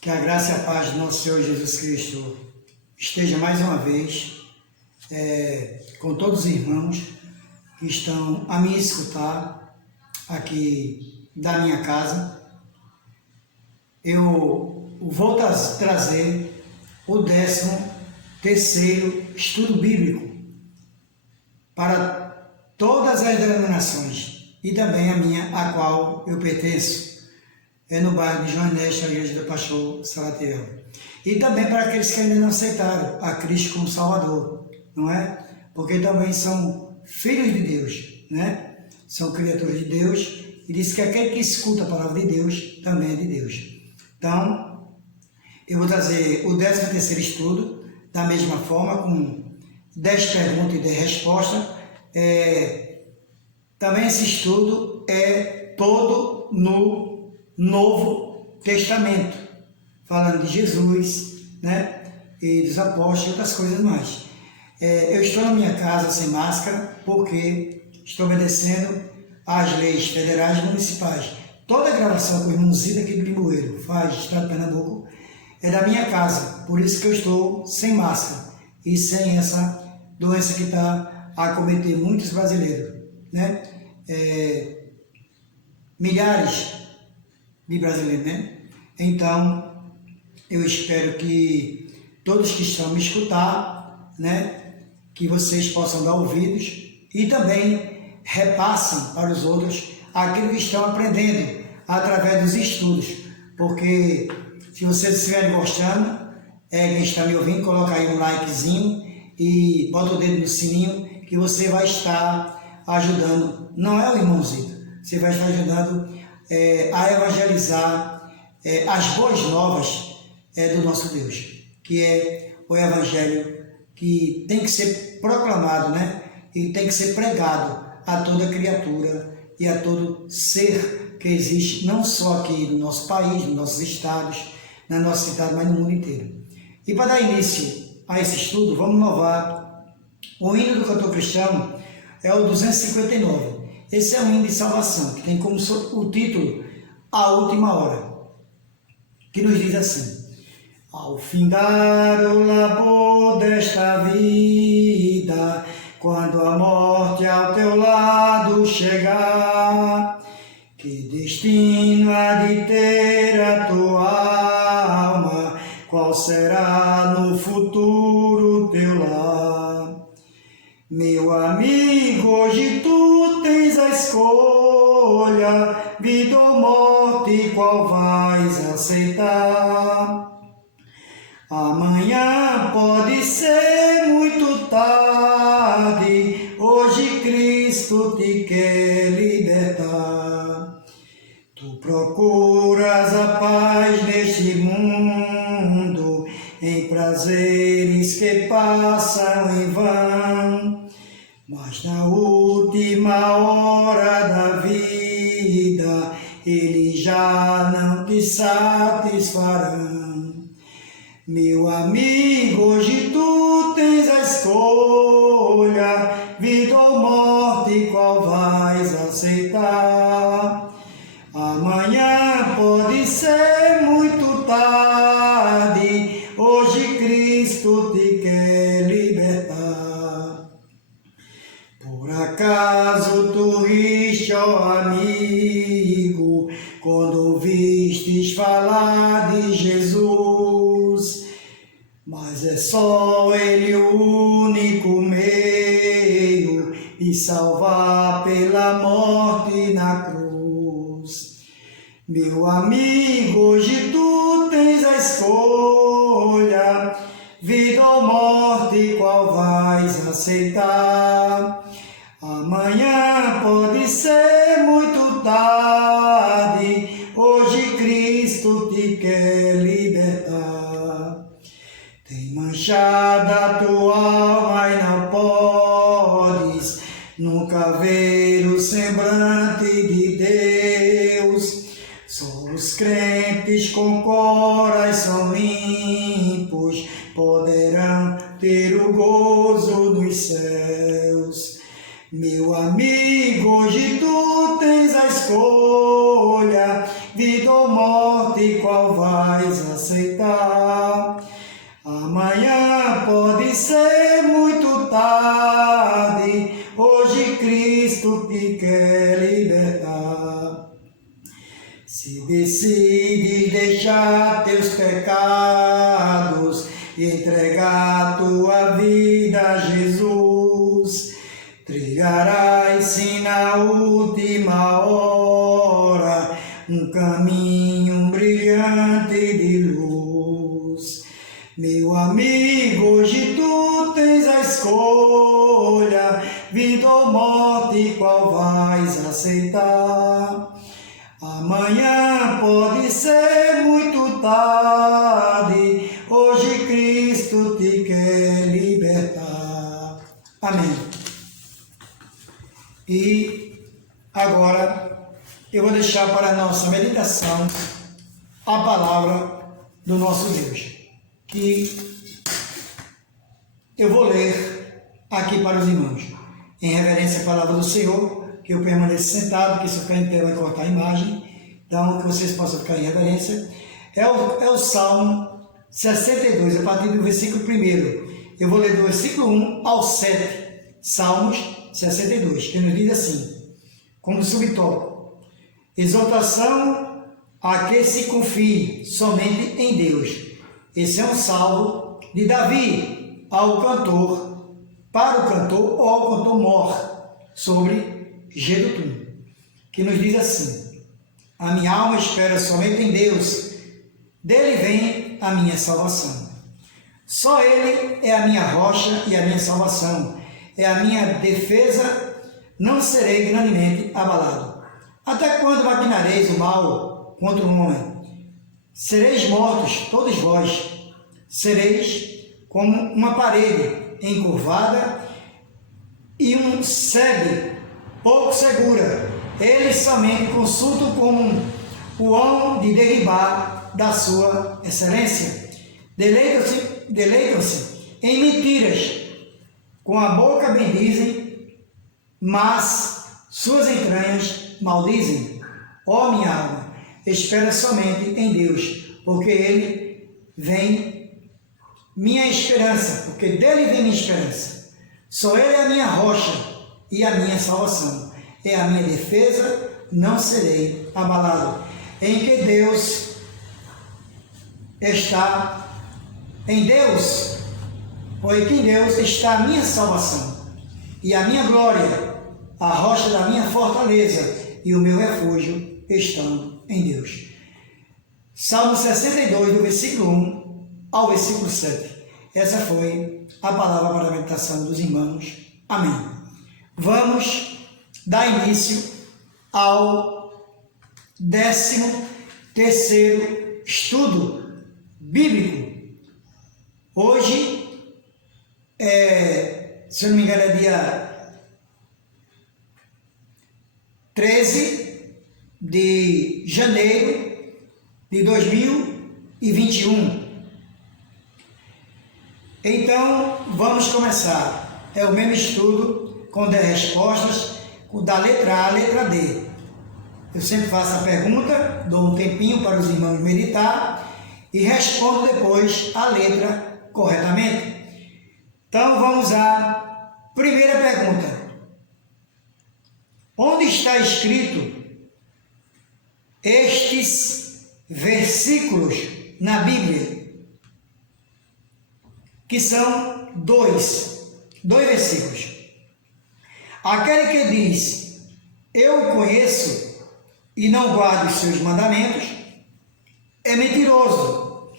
Que a graça e a paz do nosso Senhor Jesus Cristo esteja mais uma vez com todos os irmãos que estão a me escutar aqui da minha casa. Eu vou trazer o 13º estudo bíblico para todas as denominações e também a minha, a qual eu pertenço. É no bairro de João Ernesto, a igreja do pastor Salatiel. E também para aqueles que ainda não aceitaram a Cristo como Salvador, não é? Porque também são filhos de Deus, né? São criaturas de Deus, e diz que aquele que escuta a palavra de Deus também é de Deus. Então, eu vou trazer o 13º estudo, da mesma forma, com 10 perguntas e 10 respostas. Também esse estudo é todo no Novo Testamento, falando de Jesus, né, e dos apóstolos e outras coisas mais. Eu estou na minha casa sem máscara porque estou obedecendo às leis federais e municipais. Toda a gravação que o irmão Zita aqui do Limoeiro faz, Estado de Pernambuco, é da minha casa, por isso que eu estou sem máscara e sem essa doença que está a acometer muitos brasileiros, né? Milhares de brasileiros, né? Então, eu espero que todos que estão me escutar, né, que vocês possam dar ouvidos e também repassem para os outros aquilo que estão aprendendo através dos estudos, porque se vocês estiverem gostando, quem está me ouvindo, coloca aí um likezinho e bota o dedo no sininho que você vai estar ajudando, não é o irmãozinho, você vai estar ajudando a evangelizar as boas novas do nosso Deus, que é o Evangelho que tem que ser proclamado, né? E tem que ser pregado a toda criatura e a todo ser que existe, não só aqui no nosso país, nos nossos estados, na nossa cidade, mas no mundo inteiro. E para dar início a esse estudo, vamos louvar o hino do cantor cristão, é o 259. Esse é um hino de salvação, que tem como o título A Última Hora, que nos diz assim: ao findar o labor desta vida, quando a morte ao teu lado chegar, que destino há de ter a tua alma, qual será no futuro teu lar? Meu amigo, hoje tu tens a escolha, vida ou morte, qual vais aceitar? Amanhã pode ser muito tarde, hoje Cristo te quer libertar. Tu procuras a paz neste mundo, em prazeres que passam em vão, mas na última hora da vida, eles já não te satisfarão. Meu amigo, hoje tu tens a escolha, vida ou morte, qual vais aceitar? Amanhã pode ser muito tarde, hoje Cristo te quer libertar. Por acaso tu riste, ó amigo, quando ouvistes falar de Jesus? Mas é só Ele o único meio de salvar pela morte na cruz. Meu amigo, hoje tu tens a escolha, vida ou morte, qual vais aceitar? Amanhã pode ser muito tarde, hoje Cristo te quer libertar. Tem manchada a tua alma e não podes nunca ver o semblante de Deus. Só os crentes com coração limpos poderão ter o gozo dos céus. Meu amigo, hoje tu tens a escolha, vida ou morte, qual vais aceitar? deixar teus pecados e entregar tua vida a Jesus. Trilharás sim na última hora um caminho brilhante de luz. Meu amigo, hoje tu tens a escolha, vida ou morte, qual vais aceitar? Amanhã pode ser muito tarde, hoje Cristo te quer libertar. Amém. E agora eu vou deixar para a nossa meditação a palavra do nosso Deus, que eu vou ler aqui para os irmãos, em reverência à palavra do Senhor, que eu permaneça sentado, que se eu ficar em pé vai cortar a imagem, então que vocês possam ficar em reverência. É o Salmo 62, a partir do versículo 1. Eu vou ler do versículo 1 ao 7, Salmos 62, que nos diz assim, como subtópico: exortação a que se confie somente em Deus. Esse é um salmo de Davi ao cantor, para o cantor ou ao cantor mor, sobre Jedutum, que nos diz assim: a minha alma espera somente em Deus, dele vem a minha salvação. Só ele é a minha rocha e a minha salvação, é a minha defesa, não serei grandemente abalado. Até quando maquinareis o mal contra um homem? Sereis mortos, todos vós, sereis como uma parede encurvada e um sebe pouco segura. Eles somente consultam como o hão de derribar da sua excelência. Deleitam-se em mentiras, com a boca bendizem, mas suas entranhas maldizem. Ó minha alma, espera somente em Deus, porque Ele vem minha esperança, porque dele vem minha esperança. Só Ele é a minha rocha e a minha salvação. É a minha defesa, não serei abalado. Em que Deus está, em Deus, ou em que Deus está a minha salvação e a minha glória, a rocha da minha fortaleza e o meu refúgio estão em Deus. Salmo 62, do versículo 1 ao versículo 7. Essa foi a palavra para a meditação dos irmãos. Amém. Vamos dar início ao 13º estudo bíblico. Hoje, se eu não me engano, é dia 13 de janeiro de 2021. Então, vamos começar. É o mesmo estudo com 10 respostas, da letra A à letra D. Eu sempre faço a pergunta, dou um tempinho para os irmãos meditar e respondo depois a letra corretamente. Então, vamos à primeira pergunta. Onde está escrito estes versículos na Bíblia? Que são dois versículos. Aquele que diz, eu o conheço e não guardo os seus mandamentos, é mentiroso,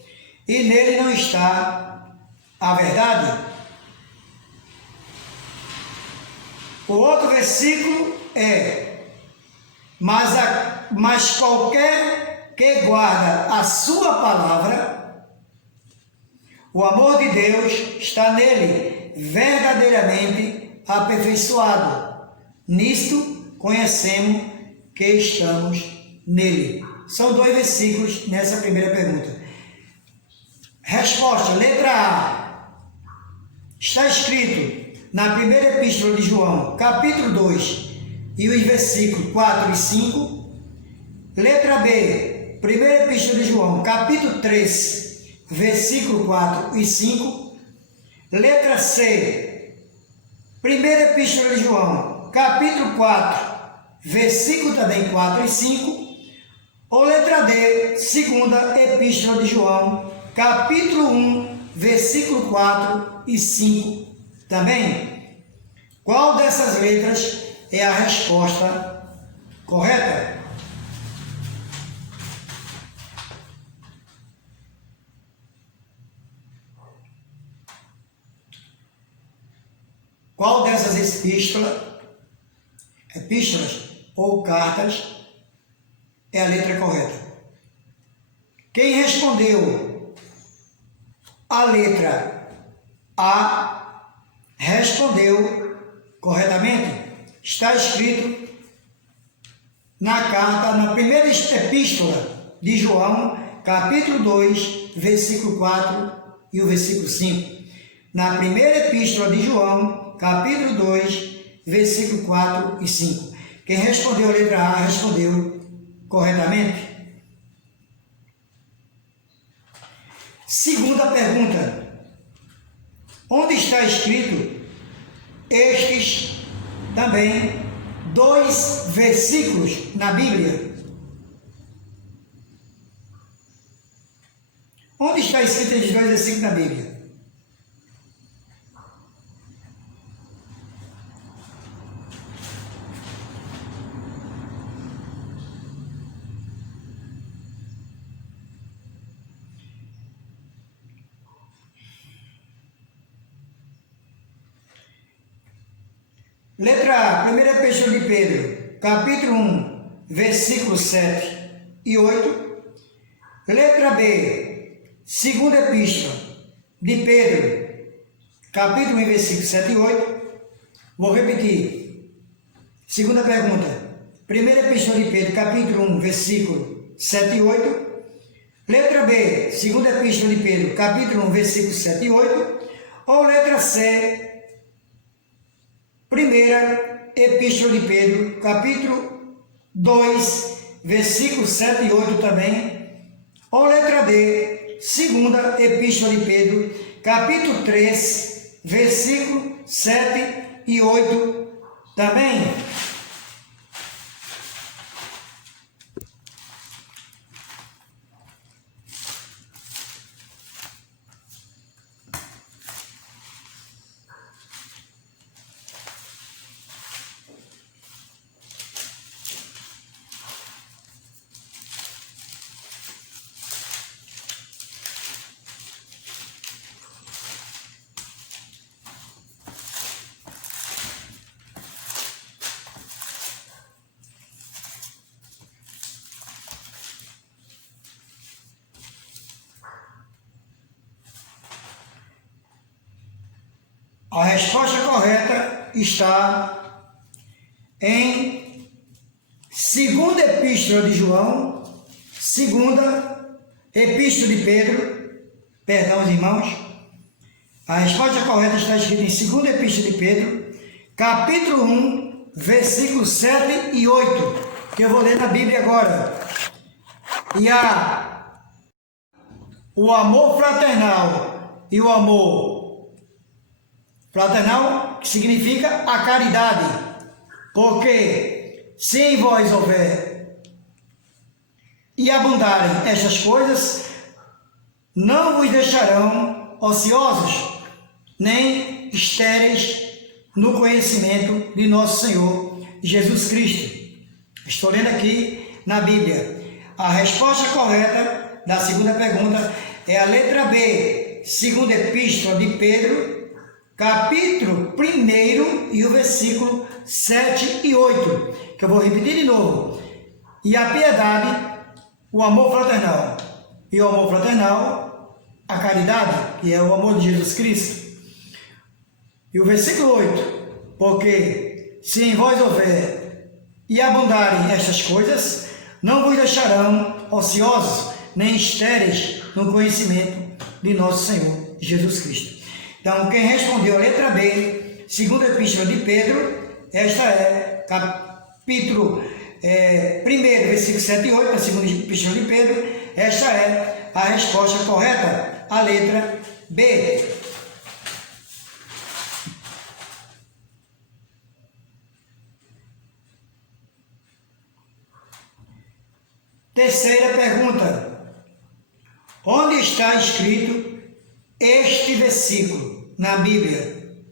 e nele não está a verdade. O outro versículo é, mas qualquer que guarda a sua palavra, o amor de Deus está nele, verdadeiramente aperfeiçoado. Nisto conhecemos que estamos nele. São 2 versículos nessa primeira pergunta. Resposta, letra A. Está escrito na primeira epístola de João, capítulo 2, e os versículos 4 e 5. Letra B. Primeira epístola de João, capítulo 3, versículo 4 e 5. Letra C. Primeira epístola de João, capítulo 4, versículo também 4 e 5. Ou letra D, segunda Epístola de João, capítulo 1, versículo 4 e 5 também? Qual dessas letras é a resposta correta? Qual dessas epístolas ou cartas é a letra correta? Quem respondeu a letra A respondeu corretamente. Está escrito na primeira epístola de João, capítulo 2, versículo 4 e o versículo 5. Na primeira epístola de João, capítulo 2, versículo 4 e 5. Quem respondeu a letra A respondeu corretamente. Segunda pergunta. Onde está escrito estes também 2 versículos na Bíblia? Onde está escrito estes 2 versículos na Bíblia? Letra A, primeira epístola de Pedro, capítulo 1, versículos 7 e 8. Letra B, segunda epístola de Pedro, capítulo 1, versículos 7 e 8. Vou repetir. Segunda pergunta. Primeira epístola de Pedro, capítulo 1, versículo 7 e 8. Letra B, segunda epístola de Pedro, capítulo 1, versículos 7 e 8. Ou letra C, primeira epístola de Pedro, capítulo 2, versículos 7 e 8 também. Ou letra D, segunda epístola de Pedro, capítulo 3, versículo 7 e 8 também. A resposta correta está em segunda epístola de João, segunda epístola de Pedro, perdão, irmãos. A resposta correta está escrita em segunda epístola de Pedro, capítulo 1, versículos 7 e 8, que eu vou ler na Bíblia agora. E o amor fraternal e o amor fraternal significa a caridade, porque se em vós houver e abundarem estas coisas, não vos deixarão ociosos, nem estéreis no conhecimento de nosso Senhor Jesus Cristo. Estou lendo aqui na Bíblia. A resposta correta da segunda pergunta é a letra B, segunda epístola de Pedro, capítulo 1 e o versículo 7 e 8, que eu vou repetir de novo. E a piedade, o amor fraternal, e o amor fraternal, a caridade, que é o amor de Jesus Cristo. E o versículo 8, porque se em vós houver e abundarem estas coisas, não vos deixarão ociosos, nem estéreis no conhecimento de nosso Senhor Jesus Cristo. Então, quem respondeu a letra B, segunda epístola de Pedro, esta é capítulo 1, versículo 7 e 8, a segunda epístola de Pedro, esta é a resposta correta, a letra B. Terceira pergunta: onde está escrito este versículo na Bíblia?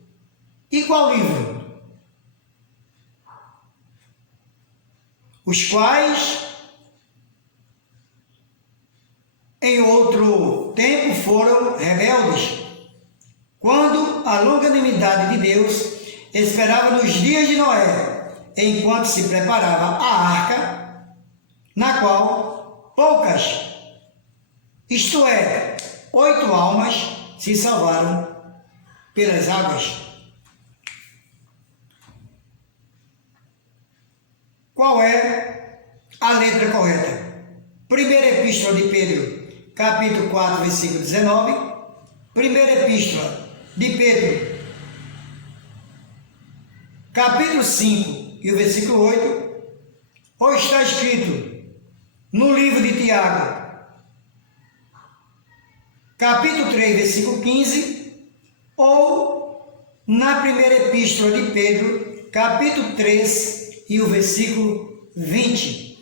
E qual livro? Os quais em outro tempo foram rebeldes, quando a longanimidade de Deus esperava nos dias de Noé, enquanto se preparava a arca, na qual poucas, isto é, 8 almas, se salvaram pelas águas. Qual é a letra correta? Primeira Epístola de Pedro, capítulo 4, versículo 19. Primeira Epístola de Pedro, capítulo 5 e o versículo 8. Ou está escrito no livro de Tiago, capítulo 3, versículo 15. Ou na primeira Epístola de Pedro, capítulo 3 e o versículo 20.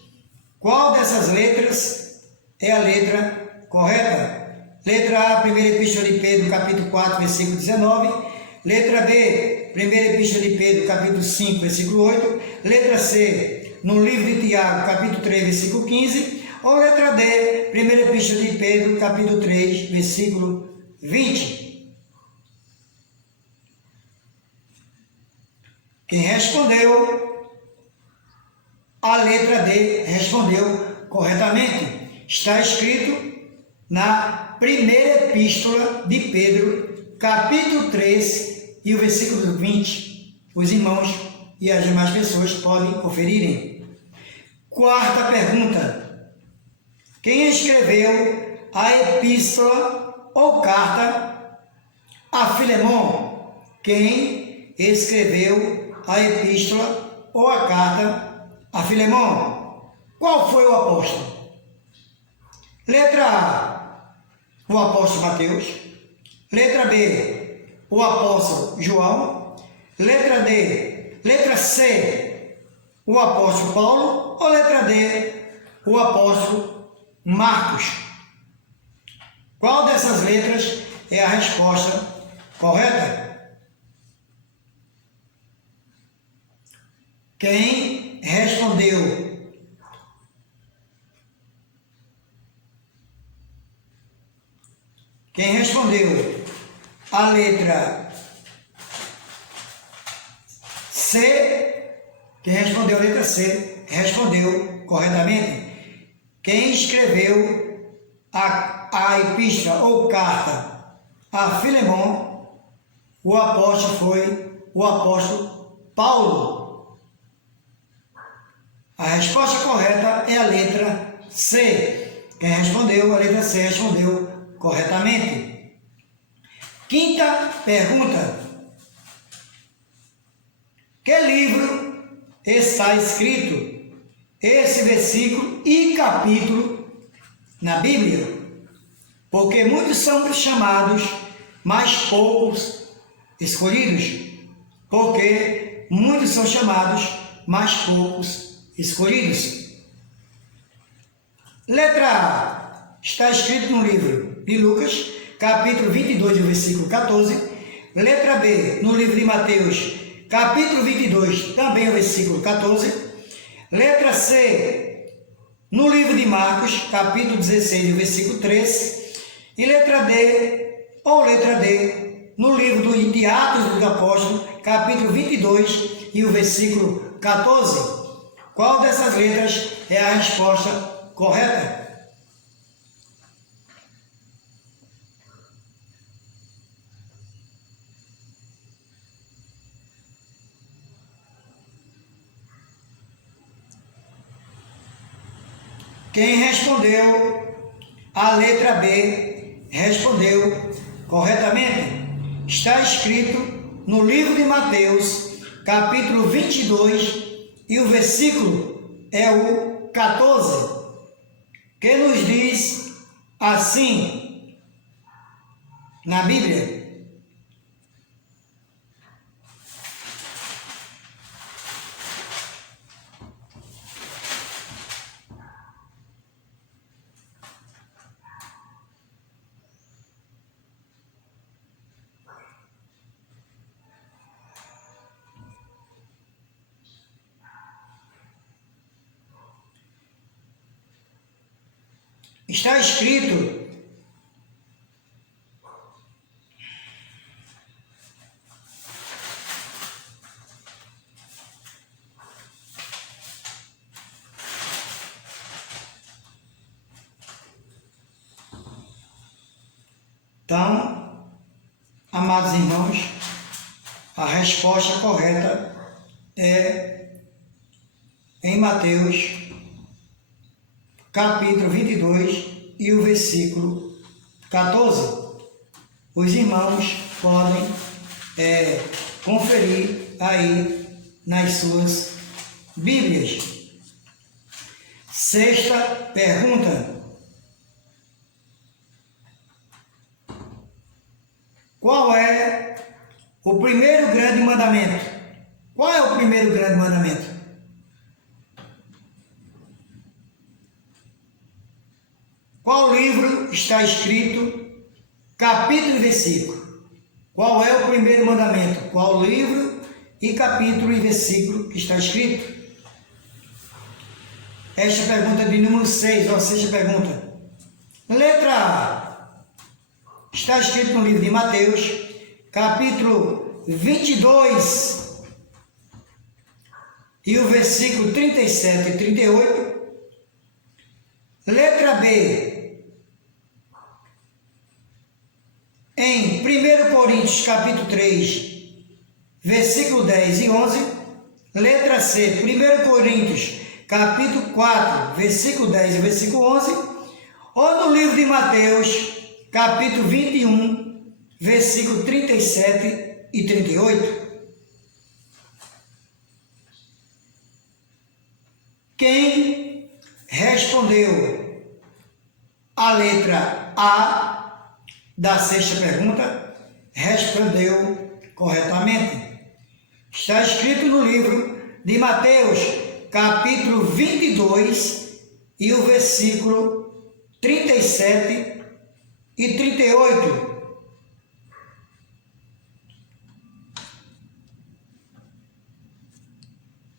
Qual dessas letras é a letra correta? Letra A, primeira Epístola de Pedro, capítulo 4, versículo 19. Letra B, primeira Epístola de Pedro, capítulo 5, versículo 8. Letra C, no livro de Tiago, capítulo 3, versículo 15. Ou letra D, primeira Epístola de Pedro, capítulo 3, versículo 20. Quem respondeu a letra D respondeu corretamente. Está escrito na primeira Epístola de Pedro, capítulo 3 e o versículo 20. Os irmãos e as demais pessoas podem conferirem. Quarta pergunta: quem escreveu a epístola ou carta a Filemon? Quem escreveu a epístola ou a carta a Filemon? Qual foi o apóstolo? Letra A, o apóstolo Mateus. Letra B, o apóstolo João. Letra C, o apóstolo Paulo. Ou letra D, o apóstolo Marcos? Qual dessas letras é a resposta correta? Quem respondeu a letra C, respondeu corretamente. Quem escreveu a epístola ou carta a Filemon, o apóstolo foi o apóstolo Paulo. A resposta correta é a letra C. Quem respondeu a letra C respondeu corretamente. Quinta pergunta: que livro está escrito esse versículo e capítulo na Bíblia? Porque muitos são chamados, mas poucos escolhidos. Porque muitos são chamados, mas poucos escolhidos. Letra A, está escrito no livro de Lucas, capítulo 22, versículo 14. Letra B, no livro de Mateus, capítulo 22, também o versículo 14. Letra C, no livro de Marcos, capítulo 16, versículo 3. E letra D, no livro de Atos dos Apóstolos, capítulo 22 e o versículo 14. Qual dessas letras é a resposta correta? Quem respondeu a letra B respondeu corretamente. Está escrito no livro de Mateus, capítulo 22, e o versículo é o 14, que nos diz assim na Bíblia: está escrito Então, amados irmãos, a resposta correta é em Mateus, capítulo 22 e o versículo 14. Os irmãos podem conferir aí nas suas Bíblias. Sexta pergunta. Qual é o primeiro grande mandamento? Qual é o primeiro grande mandamento? Qual livro está escrito, capítulo e versículo? Qual é o primeiro mandamento? Qual livro e capítulo e versículo que está escrito? Esta pergunta é de número 6, ou a sexta pergunta. Letra A. Está escrito no livro de Mateus, capítulo 22, e o versículo 37 e 38. Letra B. Em 1 Coríntios, capítulo 3, versículo 10 e 11. Letra C. 1 Coríntios, capítulo 4, versículo 10 e versículo 11. Ou no livro de Mateus, capítulo 21, versículo 37 e 38. Quem respondeu a letra A da sexta pergunta, respondeu corretamente. Está escrito no livro de Mateus, capítulo 22 e o versículo 37 e 38.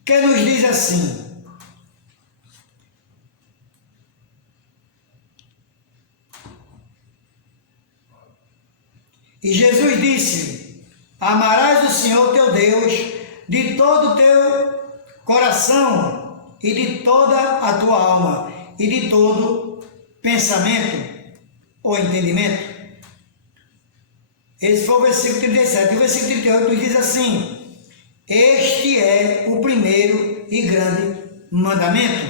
Que nos diz assim: e Jesus disse: amarás o Senhor teu Deus de todo o teu coração e de toda a tua alma e de todo pensamento ou entendimento. Esse foi o versículo 37. O versículo 38 diz assim: este é o primeiro e grande mandamento.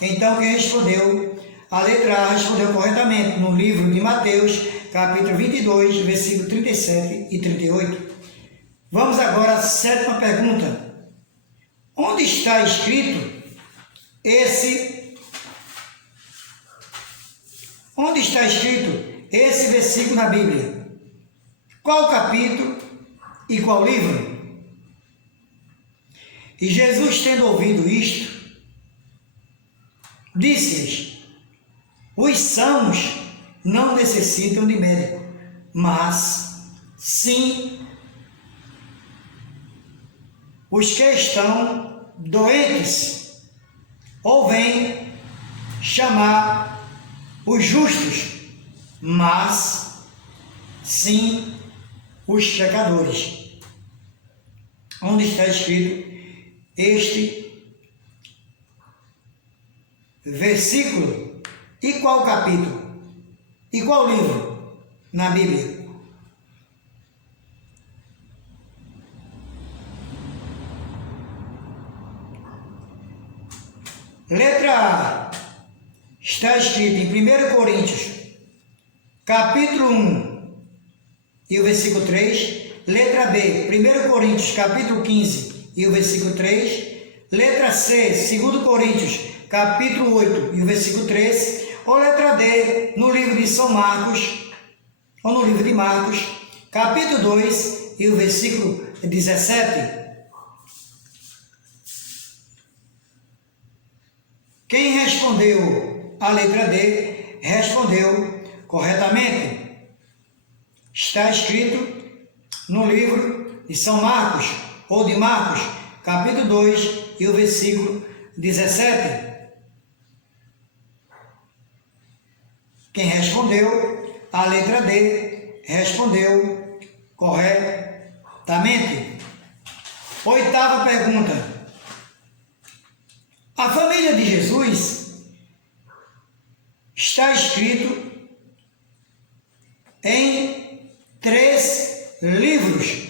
Então quem respondeu a letra A respondeu corretamente no livro de Mateus, capítulo 22, versículo 37 e 38. Vamos agora à sétima pergunta. Onde está escrito esse versículo na Bíblia? Qual capítulo e qual livro? E Jesus, tendo ouvido isto, disse-lhes: os sãos não necessitam de médico, mas sim os que estão doentes, ou vêm chamar os justos, mas sim os pecadores. Onde está escrito este versículo? E qual capítulo? E qual livro na Bíblia? Letra A. Está escrito em 1 Coríntios, capítulo 1 e o versículo 3. Letra B. 1 Coríntios, capítulo 15 e o versículo 3. Letra C. 2 Coríntios, capítulo 8 e o versículo 13. Ou letra D. No livro de São Marcos, ou no livro de Marcos, capítulo 2 e o versículo 17. Quem respondeu a letra D, respondeu corretamente. Está escrito no livro de São Marcos, ou de Marcos, capítulo 2 e o versículo 17. Quem respondeu, a letra D, respondeu corretamente. Oitava pergunta. A família de Jesus está escrito em 3 livros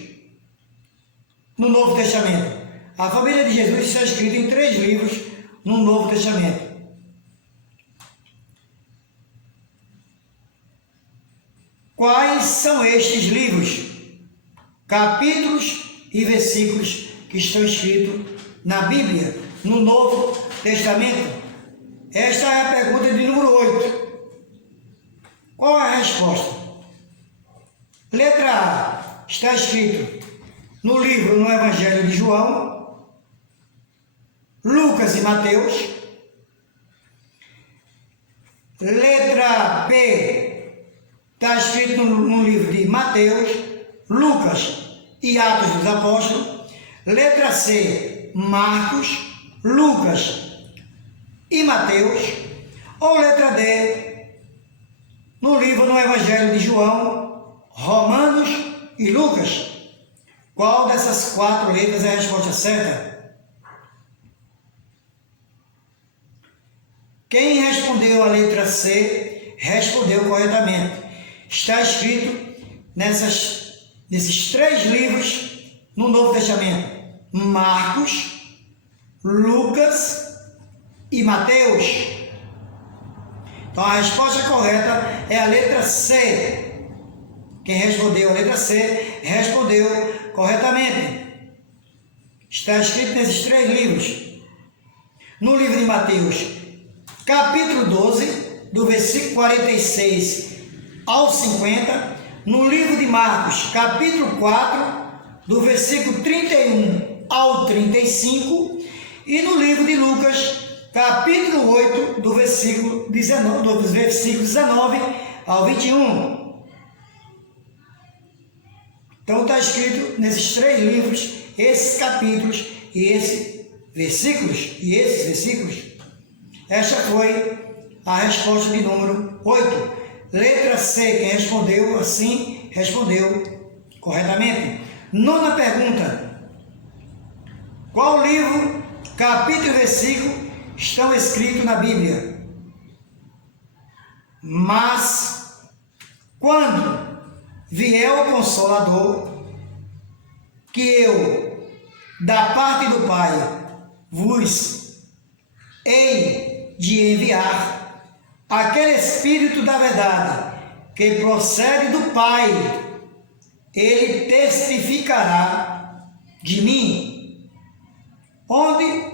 no Novo Testamento. A família de Jesus está escrita em 3 livros no Novo Testamento. Quais são estes livros, capítulos e versículos que estão escritos na Bíblia, no Novo Testamento? Esta é a pergunta de número 8. Qual é a resposta? Letra A, está escrito no Evangelho de João, Lucas e Mateus. Letra B, está escrito no livro de Mateus, Lucas e Atos dos Apóstolos. Letra C, Marcos, Lucas e Mateus. Ou letra D, no Evangelho de João, Romanos e Lucas. Qual dessas 4 letras é a resposta certa? Quem respondeu a letra C, respondeu corretamente. Está escrito nesses 3 livros no Novo Testamento: Marcos, Lucas e Mateus. Então a resposta correta é a letra C. Quem respondeu a letra C, respondeu corretamente. Está escrito nesses 3 livros. No livro de Mateus, capítulo 12, do versículo 46 ao 50, no livro de Marcos, capítulo 4, do versículo 31 ao 35, e no livro de Lucas, capítulo 8, do versículo 19 ao 21. Então está escrito nesses 3 livros, esses capítulos e esses versículos. Esta foi a resposta de número 8. Letra C, quem respondeu assim, respondeu corretamente. 9ª pergunta. Qual livro, capítulo e versículo estão escritos na Bíblia? Mas, quando vier o Consolador, que eu, da parte do Pai, vos hei de enviar, aquele Espírito da verdade, que procede do Pai, ele testificará de mim. Onde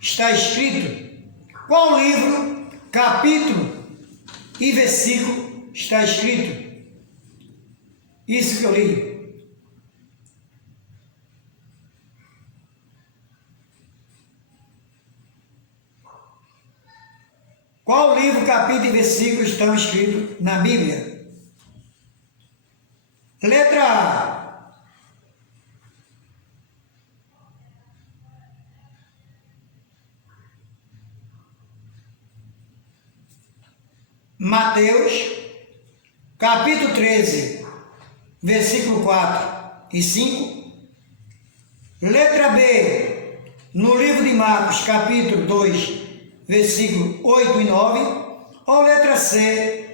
está escrito? Qual livro, capítulo e versículo está escrito? Isso que eu li. Qual livro, capítulo e versículo estão escritos na Bíblia? Letra A. Mateus, capítulo 13, versículo 4 e 5. Letra B. No livro de Marcos, capítulo 2, versículo 8 e 9, ou letra C,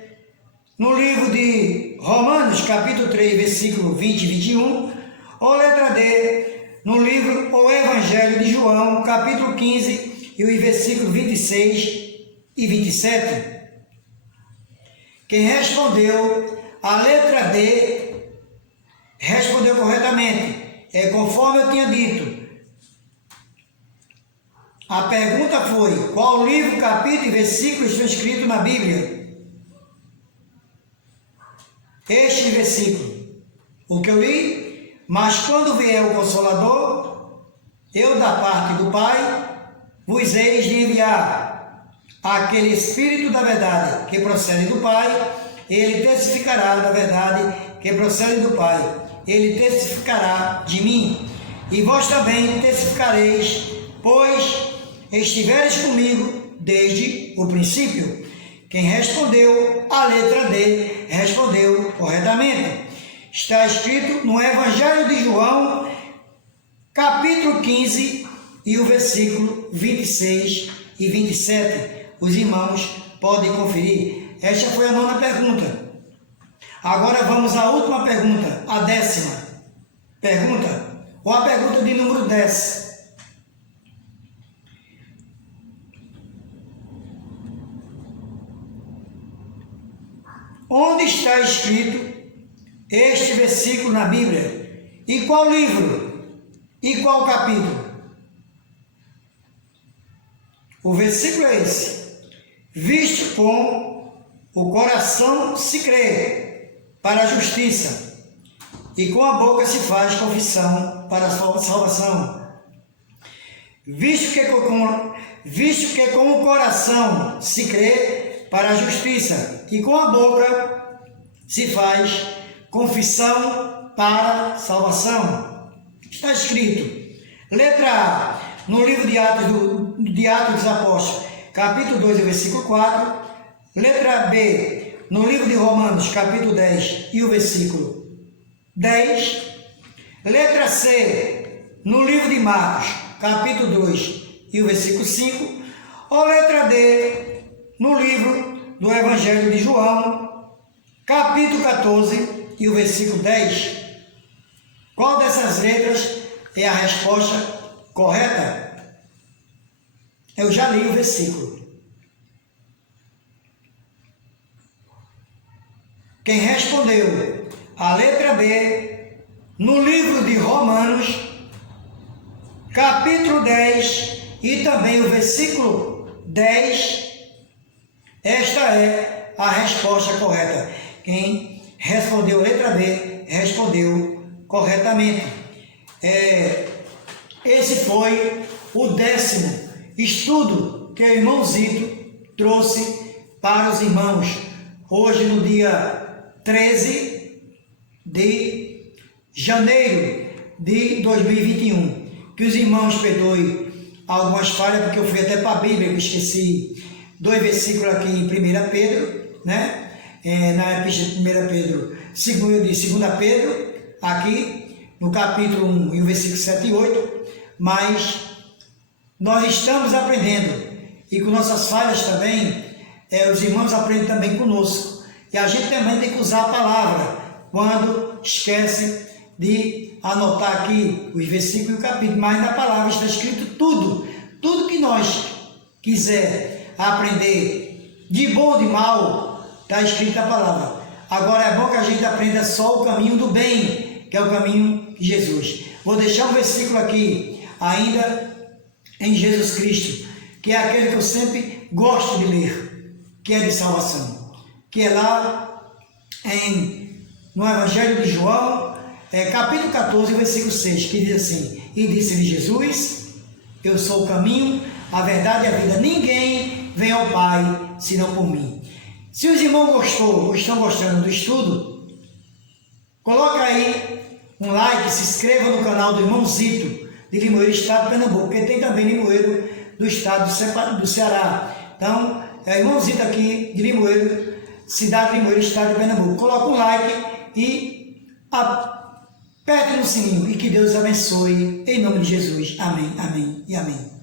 no livro de Romanos, capítulo 3, versículo 20 e 21, ou letra D, no livro O Evangelho de João, capítulo 15, e os versículos 26 e 27. Quem respondeu a letra D, respondeu corretamente. É conforme eu tinha dito. A pergunta foi: qual livro, capítulo e versículo estão escritos na Bíblia? Este versículo, o que eu li: mas quando vier o Consolador, eu da parte do Pai vos hei de enviar aquele Espírito da verdade que procede do Pai, ele testificará da verdade que procede do Pai, ele testificará de mim, e vós também testificareis, pois estiveres comigo desde o princípio. Quem respondeu a letra D, respondeu corretamente. Está escrito no Evangelho de João, capítulo 15, e o versículo 26 e 27. Os irmãos podem conferir. Esta foi a 9ª pergunta. Agora vamos à última pergunta, a 10ª pergunta, ou a pergunta de número 10. Onde está escrito este versículo na Bíblia? E qual livro? E qual capítulo? O versículo é esse. Visto com o coração se crê para a justiça, e com a boca se faz confissão para a salvação. Visto que com o coração se crê para a justiça, e com a boca se faz confissão para a salvação. Está escrito, letra A, no livro de Atos dos Apóstolos, capítulo 2, versículo 4, letra B, no livro de Romanos, capítulo 10, e o versículo 10, letra C, no livro de Marcos, capítulo 2, e o versículo 5, ou letra D, no livro do Evangelho de João, capítulo 14 e o versículo 10. Qual dessas letras é a resposta correta? Eu já li o versículo. Quem respondeu a letra B, no livro de Romanos, capítulo 10 e também o versículo 10, esta é a resposta correta. Quem respondeu a letra B, respondeu corretamente. Esse foi o 10º estudo que o irmão Zito trouxe para os irmãos. Hoje, no dia 13 de janeiro de 2021. Que os irmãos perdoem algumas falhas, porque eu fui até para a Bíblia, eu esqueci 2 versículos aqui em 1 Pedro, né? Na epístola de 1 Pedro, de 2 Pedro, aqui no capítulo 1 e o versículo 7 e 8, mas nós estamos aprendendo, e com nossas falhas também, os irmãos aprendem também conosco, e a gente também tem que usar a palavra, quando esquece de anotar aqui os versículos e o capítulo, mas na palavra está escrito tudo que nós quiser aprender, de bom ou de mal, está escrito a palavra. Agora é bom que a gente aprenda só o caminho do bem, que é o caminho de Jesus. Vou deixar um versículo aqui, ainda em Jesus Cristo, que é aquele que eu sempre gosto de ler, que é de salvação, que é lá no Evangelho de João, capítulo 14, versículo 6, que diz assim: e disse-lhe Jesus, eu sou o caminho, a verdade e a vida, ninguém vem ao Pai senão por mim. Se os irmãos gostou ou estão gostando do estudo, coloca aí um like, se inscreva no canal do irmão Zito, de Limoeiro, estado de Pernambuco, porque tem também Limoeiro do estado do Ceará. Então, é irmão Zito aqui de Limoeiro, cidade de Limoeiro, estado de Pernambuco. Coloca um like e aperte no sininho, e que Deus abençoe, em nome de Jesus. Amém, amém e amém.